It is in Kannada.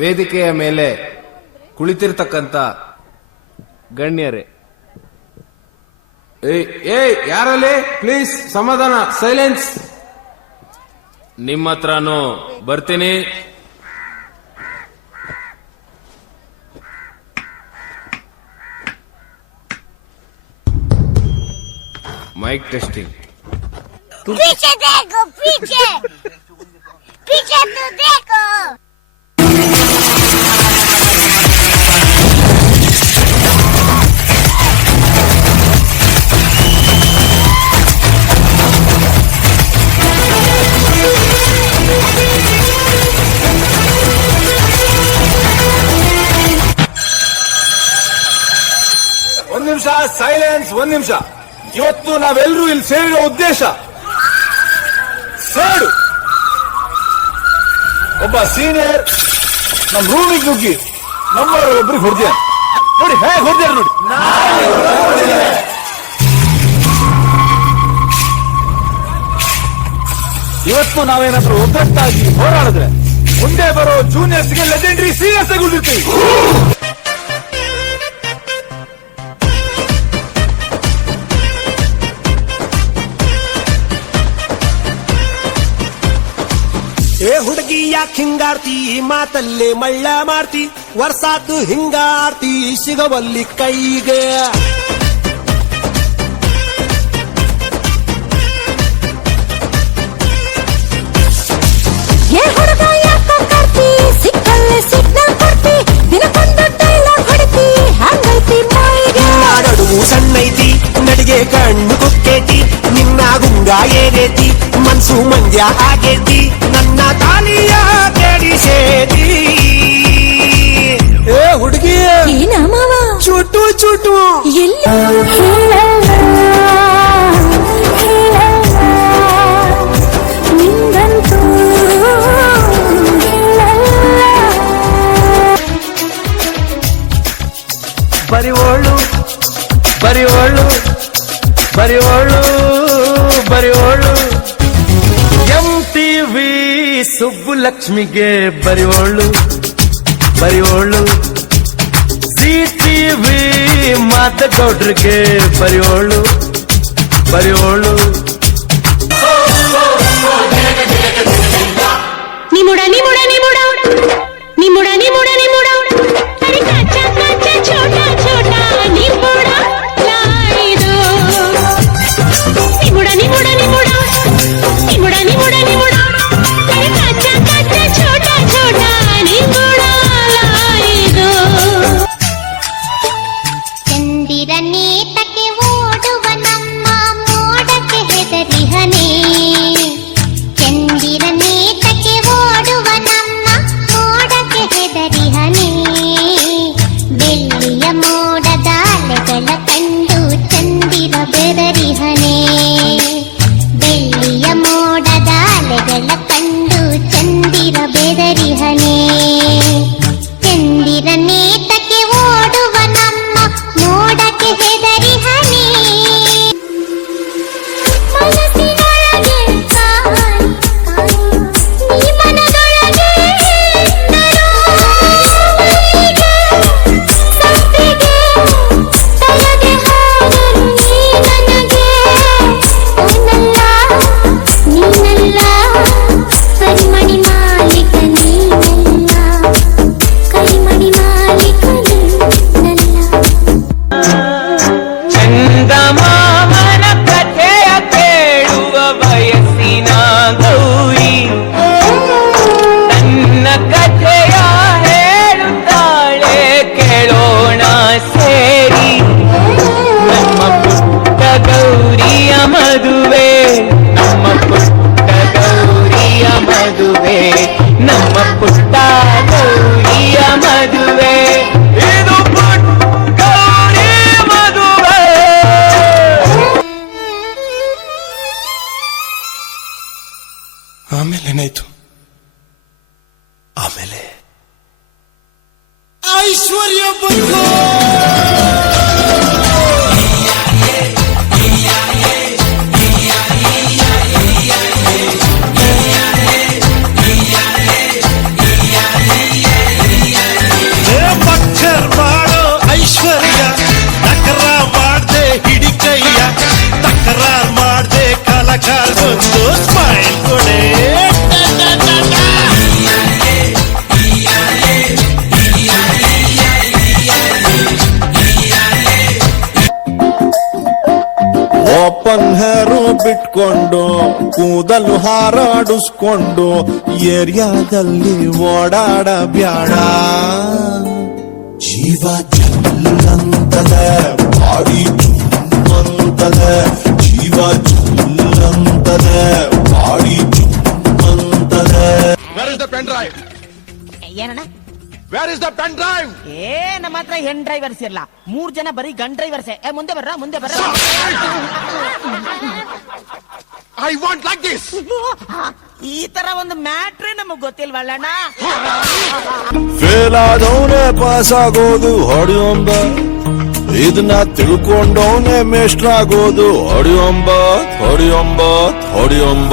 ವೇದಿಕೆಯ ಮೇಲೆ ಕುಳಿತಿರ್ತಕ್ಕಂಥ ಗಣ್ಯರೇ, ಯಾರಲ್ಲಿ ಪ್ಲೀಸ್ ಸಮಾಧಾನ, ಸೈಲೆನ್ಸ್. ನಿಮ್ಮ ಹತ್ರನೂ ಬರ್ತೀನಿ. Mic testing. पीछे देखो, पीछे पीछे तो देखो. ಒಂದು ನಿಮಿಷ ಸೈಲೆನ್ಸ್, ಒಂದು ನಿಮಿಷ. ಇವತ್ತು ನಾವೆಲ್ಲರೂ ಇಲ್ಲಿ ಸೇರಿರೋ ಉದ್ದೇಶ ಸೇಡು. ಒಬ್ಬ ಸೀನಿಯರ್ ನಮ್ಮ ರೂಮಿಗೆ ನುಗ್ಗಿ ನಮ್ಮವರು ಒಬ್ರಿಗೆ ಹೊಡೆದ ನೋಡಿ, ಹೇಗೆ ಹೊಡೆದ ನೋಡಿ. ಇವತ್ತು ನಾವೇನಾದ್ರೂ ಒಗ್ಗಟ್ಟಾಗಿ ಹೋರಾಡಿದ್ರೆ ಮುಂದೆ ಬರೋ ಜೂನಿಯರ್ಸ್ಗೆ ಲೆಜೆಂಡರಿ ಸೀನಿಯರ್ಸ್ ಆಗಿ ಉಳಿದಿರ್ತೀವಿ. ಏ ಹುಡುಗಿ ಯಾಕೆ ಹಿಂಗಾಡ್ತಿ, ಮಾತಲ್ಲೇ ಮಳ್ಳ ಮಾಡ್ತಿ, ವರ್ಷಾತು ಹಿಂಗಾಡ್ತಿ ಸಿಗವಲ್ಲಿ ಕೈಗೆ. ಏ ಹುಡುಗ ಯಾಕೆ ಕರ್ತಿ, ಸಿಕ್ಕಲ್ಲೇ ಸಿಗ್ನಲ್ ಕೊಡ್ತಿ, ದಿನಕ್ಕೊಂದು ಡೈಲಾಗ್ ಹೊಡಿತಿ, ಹಂಗೈತಿ ಮೈಗೆ. ನಡುವು ಸಣ್ಣೈತಿ, ನಡಿಗೆ ಕಣ್ಣು ಕುಕ್ಕೇತಿ, ನಿನ್ನ ಗುಂಗ ಏನೇತಿ, ಮನ್ಸು ಮಂದ್ಯ ಆಗೇತಿ, ನನ್ನ ತಾಲಿಯ ಕೆಡಿಸೇತಿ. ಏ ಹುಡುಗಿ ಏನ ಮಾವ ಚುಟು ಚುಟು ಎಲ್ಲಿ ನಿಂಗಂತೂ ಬರಿವೋಳು ಬರಿವೋಳು ಬರಿವೋಳು ಬರಿವೋಳು MTV ಸುಬ್ಬುಲಕ್ಷ್ಮಿಗೆ ಬರಿವೋಳು ಬರಿವೋಳು, ZTV ಮಾದಗೌಡ್ರಿಗೆ ಬರಿವೋಳು ಬರಿವೋಳು. ನಿಮುಡ ನಿಮುಡ ನಿಮುಡ ನಿಮುಡ ನಿಮುಡ ನಿಮುಡ ಅರೆ ಕಚ್ಚಾ ಕಚ್ಚಾ ಛೋಟಾ ಛೋಟಾ ನಿಮುಡ ಲಾಯಿದು. ನಿಮುಡ ನಿಮುಡ ನಿಮುಡ ನಿಮುಡ ನಿಮುಡ ನಿಮುಡ ಅರೆ ಕಚ್ಚಾ ಕಚ್ಚಾ ಛೋಟಾ ಛೋಟಾ ನಿಮುಡ ಲಾಯಿದು. ಚಂದಿರನೇ ತಕ್ಕೆ ಓಡುವ ನಮ್ಮ ಮೋಡಕ್ಕೆ ಹೆದರಿಹನೇ, ಚಂದಿರನೇ ತಕ್ಕೆ ಓಡುವ ನಮ್ಮ ಮೋಡಕ್ಕೆ ಹೆದರಿಹನೇ, ಬೆಳ್ಳಿಯ ಮೋಡದ ಅಲೆಗಳ ಕಂಡು ಚಂದಿರ ಬೆದರಿಹನೇ, ಬೆಳ್ಳಿಯ ಮೋಡದ ಅಲೆಗಳ ಕಂಡು ಚಂದಿರ ಬೆದರಿಹನೇ, ಚಂದಿರನೇ ತಕ್ಕೆ ಓಡುವ ನಮ್ಮ ಮೋಡಕ್ಕೆ ಹೆದರಿಹನೇ. ಮನಸ್ಸಿನೊಳಗೆ ಕಾಯಿ ಕಾಯಿ, ಈ ಮನದೊಳಗೆ ನರೋ ಮಲ್ಲಿಗೆ ಸಂಪಿಗೆ, ತಲೆಗೆ ಹಾಡಲು ನೀ ನನಗೆ. ಓನಲ್ಲ ನೀನಲ್ಲ, ಕರಿಮಣಿ ಮಾಲೀಕ ನೀನಲ್ಲ, ಕರಿಮಣಿ ಮಾಲೀಕ ನೀನಲ್ಲ. ಚಂದಮಾಮನ ಕಥೆಯ ಕೇಳುವ ವಯಸ್ಸಿನ ಗೌರಿ ತನ್ನ ಕಥೆಯ ಹೇಳುತ್ತಾಳೆ, ಕೇಳೋಣ ಸೇರಿ. ನಮ್ಮ ಪುಟ್ಟ ಗೌರಿಯ ಮದುವೆ, ನಮ್ಮ ಪುಟ್ಟ ಗೌರಿಯ ಮದುವೆ, ನಮ್ಮ ಪುಟ್ಟ ಗೌರಿಯ ಮದುವೆ, ಇದು ಪುಟ್ಟ ಗೌರಿ ಮದುವೆ. ಆಮೇಲೆ ಏನಾಯ್ತು? ಆಮೇಲೆ ಐಶ್ವರ್ಯ ಬಂತು. ಕೂದಲು ಹಾರಾಡಿಸ್ಕೊಂಡು ಏರಿಯಾದಲ್ಲಿ ಓಡಾಡಬ್ಯಾಡ ಜೀವ ಜಲ್ಲಂತದೆ ಬಾಡಿ ಚುಮ್ಮಂತದೆ ಜೀವ ಜಲ್ಲಂತದೆ ಬಾಡಿ ಚುಮ್ಮಂತದೆ ಏನಣ್ಣ where is the pen drive ಏ ನಮ್ಮ ಹತ್ರ ಹೆಣ್ ಡ್ರೈವರ್ಸ್ ಇರಲ್ಲ 3 ಜನ ಬರೀ ಗನ್ ಡ್ರೈವರ್ಸ್. ಮುಂದೆ ಬರ್ರ ಐ ವಾಂಟ್ ಲೈಕ್ ದಿಸ್. ಈ ತರ ಒಂದು ಮ್ಯಾಟ್ರೇ ನಮಗ್ ಗೊತ್ತಿಲ್ವಲ್ಲಣ್ಣ. ಫೇಲ್ ಆದವನೇ ಪಾಸ್ ಆಗೋದು ಹೊಡಿಯೊಂಬ ಇದನ್ನ ತಿಳ್ಕೊಂಡವನೇ ಮೇಷ್ಟ್ರಾಗೋದು ಹೊಡಿಯೊಂಬ ಹೊಡಿಯೊಂಬ ಹೊಡಿಯೊಂಬ